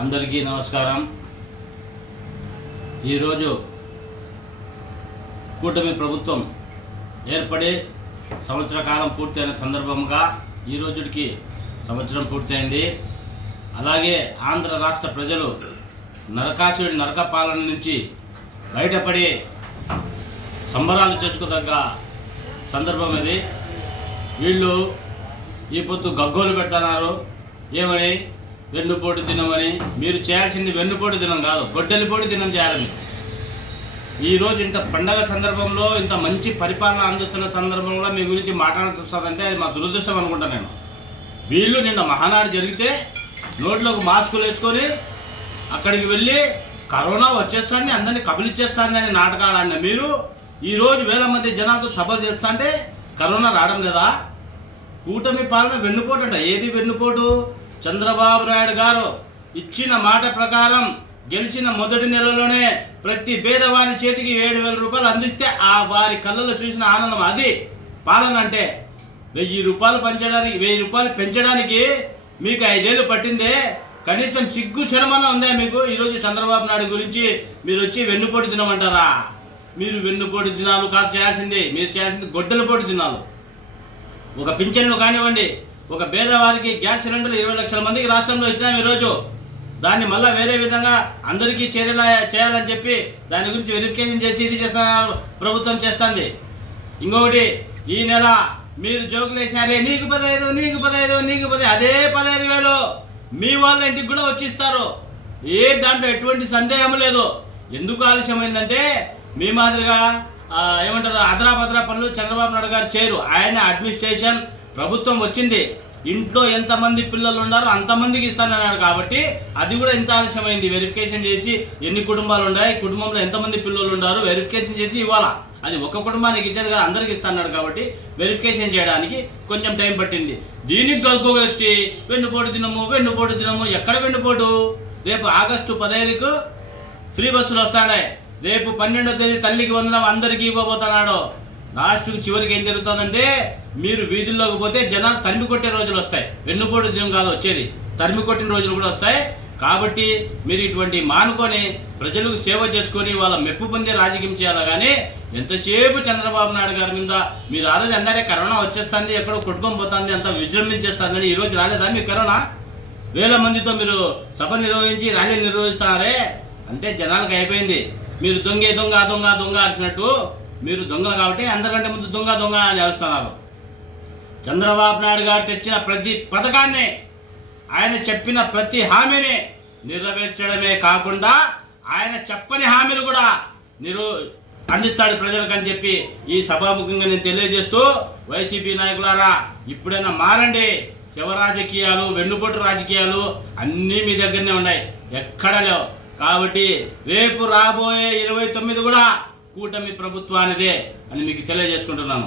అందరికీ నమస్కారం. ఈరోజు కూటమి ప్రభుత్వం ఏర్పడి సంవత్సర కాలం పూర్తయిన సందర్భంగా ఈ రోజుకి సంవత్సరం పూర్తయింది. అలాగే ఆంధ్ర రాష్ట్ర ప్రజలు నరకాసుడి నరక పాలన నుంచి బయటపడి సంబరాలు చేసుకోదగ్గ సందర్భం ఇది. వీళ్ళు ఈ పొద్దు గగ్గోలు పెడుతున్నారు. ఏమని? వెన్నుపోటు దినమని. మీరు చేయాల్సింది వెన్నుపోటు దినం కాదు, గొడ్డలిపోటు దినం చేయాలి. ఈరోజు ఇంత పండగ సందర్భంలో, ఇంత మంచి పరిపాలన అందిస్తున్న సందర్భంలో మీ గురించి మాట్లాడాల్సి వస్తుందంటే అది మా దురదృష్టం అనుకుంటాను నేను. వీళ్ళు నిన్న మహానాడు జరిగితే నోట్లోకి మాస్కులు వేసుకొని అక్కడికి వెళ్ళి కరోనా వచ్చేస్తుంది, అందరినీ కబలిచ్చేస్తుంది అని నాటకాలు ఆడిన మీరు ఈరోజు వేల మంది జనాలతో సభలు చేస్తా అంటే కరోనా రావడం లేదా? కూటమి పాలన వెన్నుపోటు అంట. ఏది వెన్నుపోటు? చంద్రబాబు నాయుడు గారు ఇచ్చిన మాట ప్రకారం గెలిచిన మొదటి నెలలోనే ప్రతి పేదవాని చేతికి 7,000 రూపాయలు అందిస్తే ఆ వారి కళ్ళలో చూసిన ఆనందం అది పాలన అంటే. 1,000 రూపాయలు పంచడానికి 1,000 రూపాయలు పెంచడానికి మీకు 5 ఏళ్ళు పట్టిందే. కనీసం సిగ్గు శరమన్నా ఉందా మీకు? ఈరోజు చంద్రబాబు నాయుడు గురించి మీరు వచ్చి వెన్నుపోటు తినమంటారా? మీరు వెన్నుపోటు దినాలు కాదు చేయాల్సింది, మీరు చేయాల్సింది గొడ్డలపోటు దినాలు. ఒక పింఛన్లు కానివ్వండి, ఒక పేదవారికి గ్యాస్ సిలిండర్లు 20 లక్షల మందికి రాష్ట్రంలో ఇచ్చినాం ఈరోజు. దాన్ని మళ్ళీ వేరే విధంగా అందరికీ చేరేలా చేయాలని చెప్పి దాని గురించి వెరిఫికేషన్ చేసి ఇది చేస్తున్నారు, ప్రభుత్వం చేస్తుంది. ఇంకొకటి, ఈ నెల మీరు జోకులు వేసినారే, నీకు 15 నీకు 15 నీకు 15, అదే 15,000 మీ వాళ్ళ ఇంటికి కూడా వచ్చిస్తారు. దాంట్లో ఎటువంటి సందేహం లేదు. ఎందుకు ఆలస్యమైందంటే మీ మాదిరిగా ఏమంటారు అదరాభద్రా పనులు చంద్రబాబు నాయుడు గారు చేయరు. ఆయన అడ్మినిస్ట్రేషన్ ప్రభుత్వం వచ్చింది, ఇంట్లో ఎంతమంది పిల్లలు ఉన్నారో అంతమందికి ఇస్తానన్నాడు కాబట్టి అది కూడా ఇంత ఆలస్యమైంది. వెరిఫికేషన్ చేసి ఎన్ని కుటుంబాలు ఉన్నాయి, కుటుంబంలో ఎంతమంది పిల్లలు ఉన్నారు వెరిఫికేషన్ చేసి ఇవ్వాలా. అది ఒక కుటుంబానికి ఇచ్చేది కదా, అందరికి ఇస్తాన్నాడు కాబట్టి వెరిఫికేషన్ చేయడానికి కొంచెం టైం పట్టింది. దీనికి గొగ్గెత్తి వెన్నుపోటు దినము. ఎక్కడ వెన్నుపోటు? రేపు ఆగస్టు 15కు ఫ్రీ బస్సులు వస్తాయి. రేపు 12వ తేదీ తల్లికి వందనం అందరికీ ఇవ్వబోతున్నాడు. లాస్ట్కు చివరికి ఏం జరుగుతుందంటే మీరు వీధుల్లోకి పోతే జనాలు తరిమి కొట్టే రోజులు వస్తాయి. వెన్నుపోటు దినం కాదు వచ్చేది, తరిమి కొట్టిన రోజులు కూడా వస్తాయి. కాబట్టి మీరు ఇటువంటి మానుకొని ప్రజలకు సేవ చేసుకొని వాళ్ళ మెప్పు పొందే రాజకీయం చేయాలి. కానీ ఎంతసేపు చంద్రబాబు నాయుడు గారి మీద మీరు ఆ రోజు అందరే కరోనా వచ్చేస్తుంది, ఎక్కడో కొట్టుకొని పోతుంది, అంత విజృంభించేస్తుందని ఈరోజు రాలేదా మీకు కరోనా? వేల మందితో మీరు సభ నిర్వహించి ర్యాలీ నిర్వహిస్తారే అంటే జనాలకు అయిపోయింది. మీరు దొంగ అరిచినట్టు మీరు దొంగలు కాబట్టి అందరికంటే ముందు దొంగ అని అరుస్తున్నారు. చంద్రబాబు నాయుడు గారు తెచ్చిన ప్రతి పథకాన్ని, ఆయన చెప్పిన ప్రతి హామీని నెరవేర్చడమే కాకుండా ఆయన చెప్పని హామీలు కూడా అందిస్తాడు ప్రజలకని చెప్పి ఈ సభాముఖంగా నేను తెలియజేస్తూ, వైసీపీ నాయకులారా ఇప్పుడైనా మారండి. శవ రాజకీయాలు, వెన్నుపోటు రాజకీయాలు అన్నీ మీ దగ్గరనే ఉన్నాయి, ఎక్కడా లేవు. కాబట్టి రేపు రాబోయే 29 కూడా కూటమి ప్రభుత్వానిదే అని మీకు తెలియజేసుకుంటున్నాను.